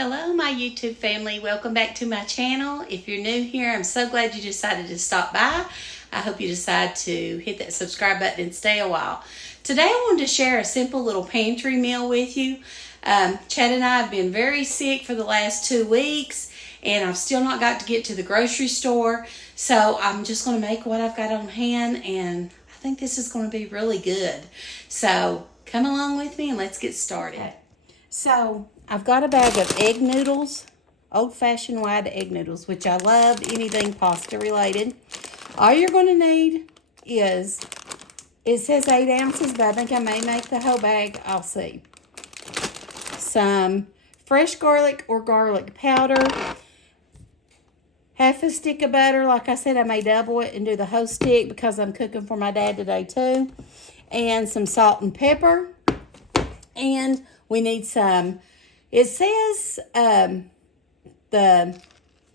Hello, my YouTube family. Welcome back to my channel. If you're new here, I'm so glad you decided to stop by. I hope you decide to hit that subscribe button and stay a while. Today, I wanted to share a simple little pantry meal with you. Chad and I have been very sick for the last 2 weeks, and I've still not got to get to the grocery store. So I'm just going to make what I've got on hand, and I think this is going to be really good. So come along with me and let's get started. Okay. So I've got a bag of egg noodles, old-fashioned wide egg noodles, which I love, anything pasta related. All you're going to need is, it says 8 ounces, but I think I may make the whole bag. I'll see. Some fresh garlic or garlic powder. Half a stick of butter. Like I said, I may double it and do the whole stick because I'm cooking for my dad today too. And some salt and pepper. And we need some, it says the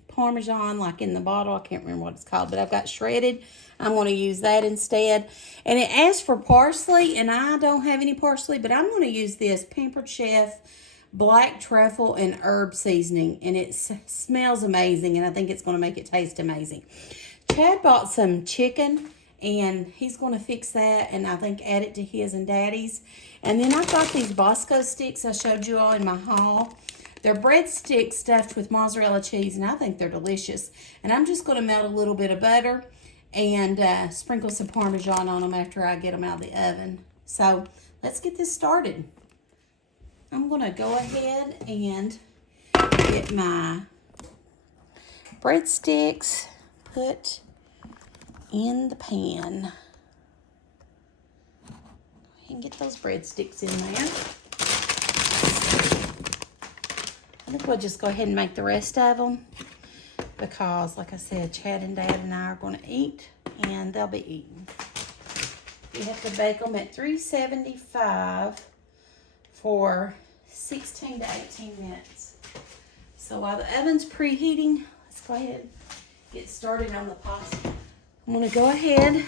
Parmesan like in the bottle. I can't remember what it's called, but I've got shredded. I'm going to use that instead. And it asks for parsley, and I don't have any parsley, but I'm going to use this Pampered Chef black truffle and herb seasoning, and it smells amazing, and I think it's going to make it taste amazing. Chad bought some chicken, and he's going to fix that and I think add it to his and Daddy's. And then I've got these Bosco sticks I showed you all in my haul. They're breadsticks stuffed with mozzarella cheese, and I think they're delicious. And I'm just going to melt a little bit of butter and sprinkle some Parmesan on them after I get them out of the oven. So let's get this started. I'm going to go ahead and get my breadsticks put in the pan. Go ahead and get those breadsticks in there. I think we'll just go ahead and make the rest of them because, like I said, Chad and Dad and I are going to eat, and they'll be eating. You have to bake them at 375 for 16 to 18 minutes. So while the oven's preheating, let's go ahead and get started on the pasta. I'm going to go ahead,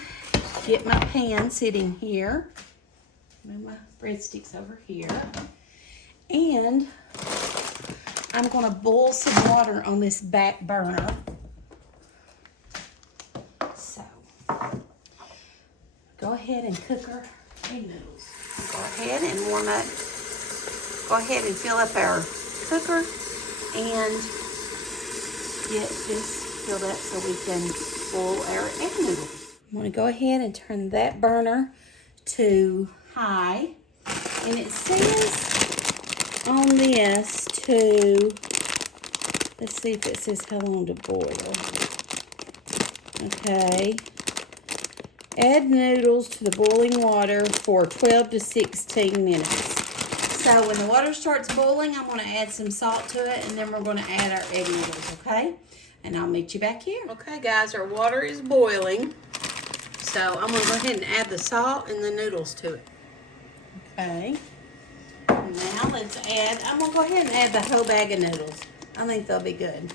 get my pan sitting here. Move my breadsticks over here. And I'm going to boil some water on this back burner. So, go ahead and cook our egg noodles. Go ahead and warm up. Go ahead and fill up our cooker and get this filled up so we can boil our egg noodles. I'm going to go ahead and turn that burner to high. And it says on this to, let's see if it says how long to boil. Okay. Add noodles to the boiling water for 12 to 16 minutes. So when the water starts boiling, I'm going to add some salt to it, and then we're going to add our egg noodles, okay? And I'll meet you back here. Okay, guys, our water is boiling. So I'm going to go ahead and add the salt and the noodles to it. Okay. Now let's add, I'm going to go ahead and add the whole bag of noodles. I think they'll be good.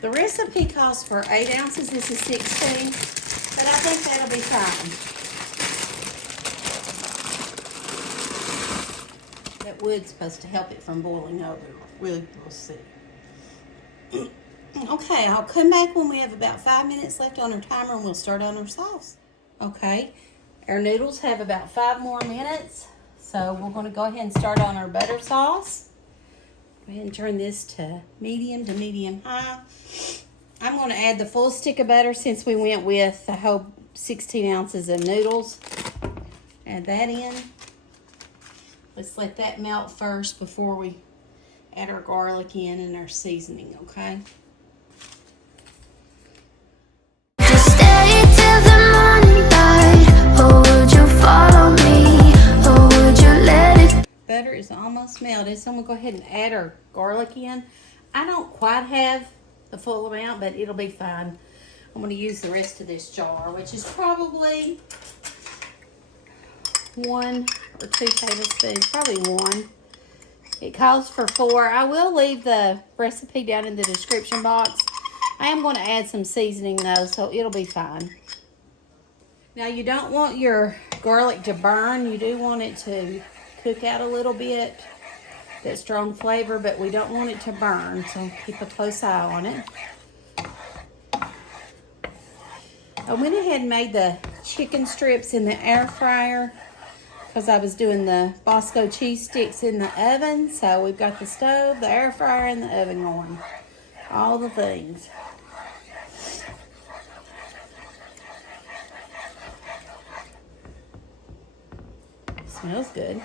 The recipe calls for 8 ounces. This is 16, but I think that'll be fine. That wood's supposed to help it from boiling over. We'll see. Okay, I'll come back when we have about 5 minutes left on our timer, and we'll start on our sauce. Okay, our noodles have about 5 more minutes, so we're going to go ahead and start on our butter sauce. Go ahead and turn this to medium high. I'm going to add the full stick of butter since we went with the whole 16 ounces of noodles. Add that in. Let's let that melt first before we add our garlic in and our seasoning, okay? Butter is almost melted, so I'm gonna go ahead and add our garlic in. I don't quite have the full amount, but it'll be fine. I'm gonna use the rest of this jar, which is probably 1 or 2 tablespoons, probably 1. It calls for 4. I will leave the recipe down in the description box. I am going to add some seasoning though, so it'll be fine. Now you don't want your garlic to burn. You do want it to cook out a little bit. that strong flavor, but we don't want it to burn, so keep a close eye on it. I went ahead and made the chicken strips in the air fryer because I was doing the Bosco cheese sticks in the oven. So we've got the stove, the air fryer, and the oven going. All the things. Smells good.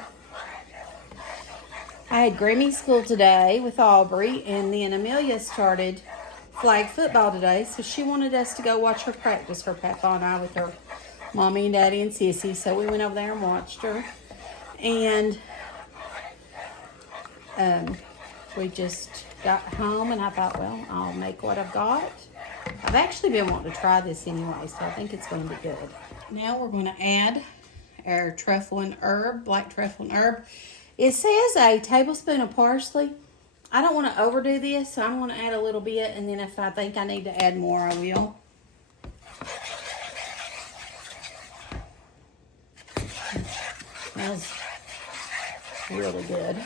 I had Grammy school today with Aubrey, and then Amelia started flag football today, so she wanted us to go watch her practice, her papa and I, with her mommy and daddy and sissy. So we went over there and watched her, and we just got home, and I thought, well, I'll make what I've got. I've actually been wanting to try this anyway, so I think it's going to be good. Now we're going to add our truffle and herb, black truffle and herb. It says a tablespoon of parsley. I don't want to overdo this, so I'm going to add a little bit, and then if I think I need to add more, I will. Smells really good.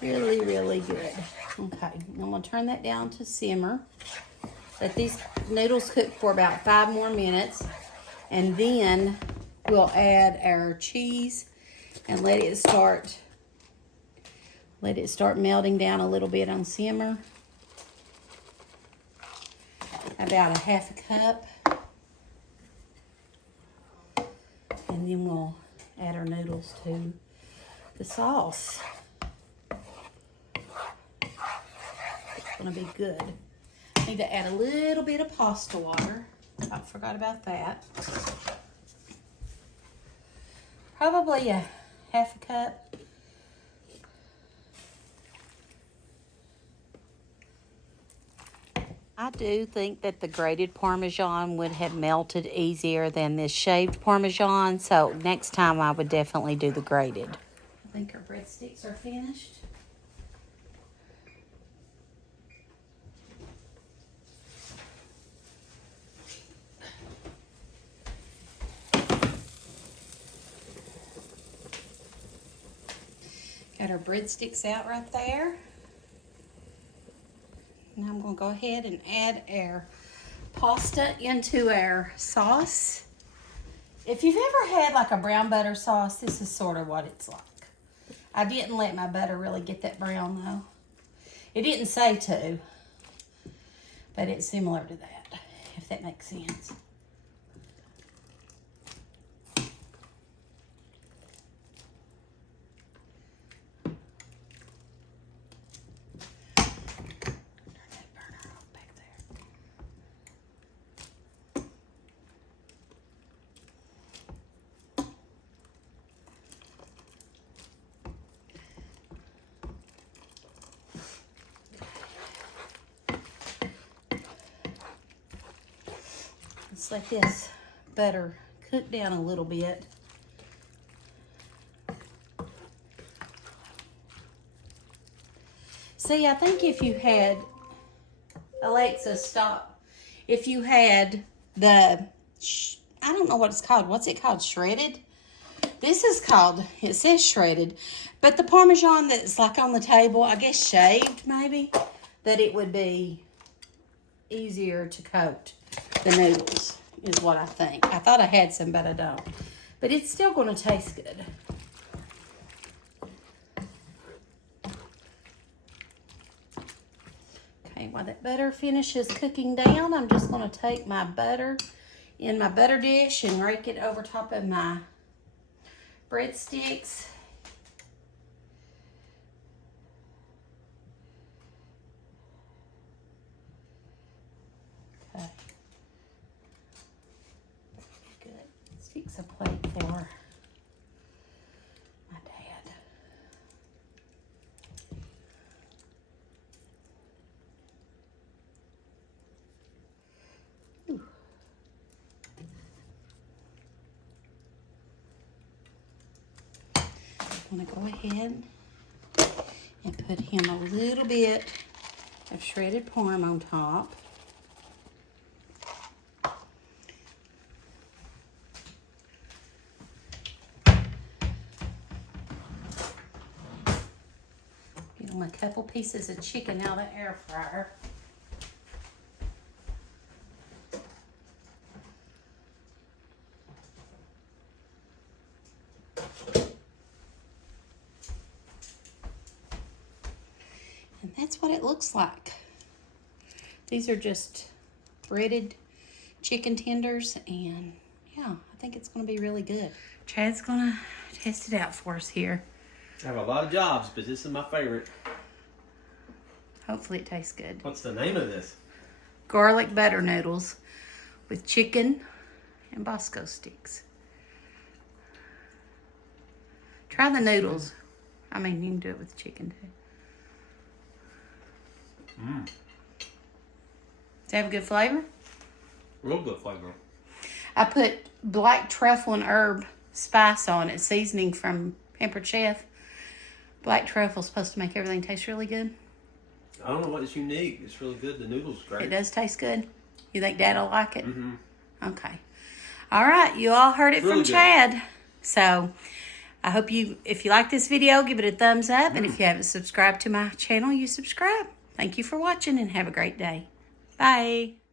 Really, really good. Okay, I'm going to turn that down to simmer. Let these noodles cook for about 5 more minutes, and then we'll add our cheese and let it start melting down a little bit on simmer. About a half a cup. And then we'll add our noodles to the sauce. It's gonna be good. Need to add a little bit of pasta water. I forgot about that. Probably a half a cup. I do think that the grated Parmesan would have melted easier than this shaved Parmesan, so next time I would definitely do the grated. I think our breadsticks are finished. Got our breadsticks out right there. Now I'm going to go ahead and add our pasta into our sauce. If you've ever had like a brown butter sauce, this is sort of what it's like. I didn't let my butter really get that brown though. It didn't say to, but it's similar to that, if that makes sense. Let's let this butter cook down a little bit. See, I think if you had, Alexa, stop. If you had the, I don't know what it's called. What's it called? Shredded? This is called, it says shredded. But the Parmesan that's like on the table, I guess shaved maybe, that it would be easier to coat the noodles is what I think. I thought I had some, but I don't. But it's still going to taste good. Okay, while that butter finishes cooking down, I'm just going to take my butter in my butter dish and rake it over top of my breadsticks. Okay. Good. Let's fix a plate for my dad. Ooh. I'm going to go ahead and put him a little bit of shredded parm on top. Get them a couple pieces of chicken out of the air fryer. And that's what it looks like. These are just breaded chicken tenders, and yeah, I think it's going to be really good. Chad's going to test it out for us here. I have a lot of jobs, but this is my favorite. Hopefully it tastes good. What's the name of this? Garlic butter noodles with chicken and Bosco sticks. Try the noodles. I mean, you can do it with chicken too. Mmm. Does it have a good flavor? Real good flavor. I put black truffle and herb spice on it, seasoning from Pampered Chef. Black truffle is supposed to make everything taste really good. I don't know what is unique. It's really good. The noodles great. It does taste good. You think Dad will like it? Mm-hmm. Okay. All right. You all heard it Really from Chad. So I hope if you like this video, give it a thumbs up. And if you haven't subscribed to my channel, you subscribe. Thank you for watching and have a great day. Bye.